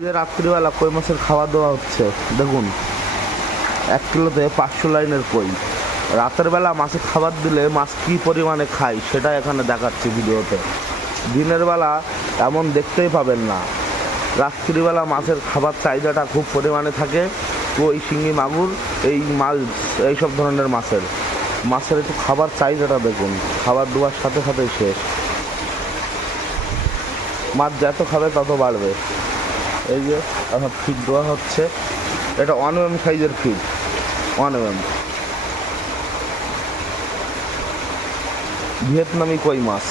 রাত্রিবেলা কই মাছের খাওয়া দাওয়া হচ্ছে দেখুন, 1 কিলোতে 500 লাইনের কই। রাতের বেলা মাছে খাবার দিলে মাছ কী পরিমাণে খায় সেটা এখানে দেখাচ্ছি ভিডিওতে। দিনের বেলা এমন দেখতেই পাবেন না। রাত্রিবেলা মাছের খাবার চাহিদাটা খুব পরিমাণে থাকে। কই, শিঙি, মাগুর, এই মাছ, এইসব ধরনের মাছের একটু খাবার চাহিদাটা দেখুন। খাবার দেওয়ার সাথে সাথেই শেষ। মাছ যত খাবে তত বাড়বে। এই যে এখন ফিড দেওয়া হচ্ছে, এটা 1 mm সাইজের ফিড, 1 mm ভিয়েতনামি কই মাছ।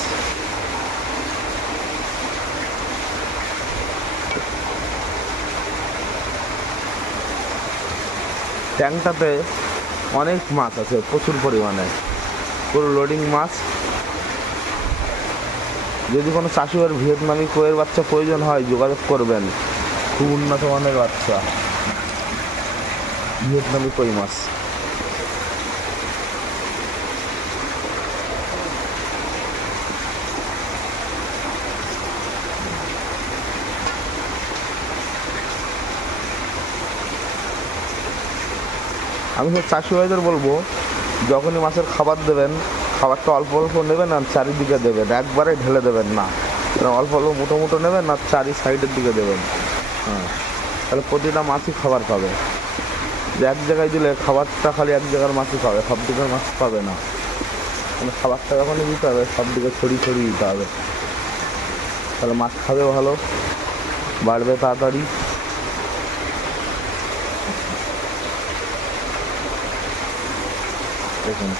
ট্যাঙ্কটাতে অনেক মাছ আছে, প্রচুর পরিমাণে, পুরো লোডিং মাছ। যদি কোনো চাষিবার ভিয়েতনামি কইয়ের বাচ্চা প্রয়োজন হয় যোগাযোগ করবেন। খুব উন্নত মানের বাচ্চা ভিয়েতনামি কই মাছ। আমি সব চাষি ভাইদের বলবো, যখনই মাছের খাবার দেবেন, খাবারটা অল্প অল্প নেবেন আর চারিদিকে দেবেন, একবারে ঢেলে দেবেন না। অল্প অল্প মুঠো মুঠো নেবেন আর চারি সাইডের দিকে দেবেন। হ্যাঁ, তাহলে প্রতিটা মাছই খাবার পাবে। যে এক জায়গায় দিলে খাবারটা খালি এক জায়গার মাছই পাবে, সব দিকের মাছ পাবে না। মানে খাবারটা যখনই দিতে হবে সব দিকে ছড়িয়ে ছড়িয়ে দিতে হবে, তাহলে মাছ খাবে ভালো, বাড়বে তাড়াতাড়ি। দেখুন।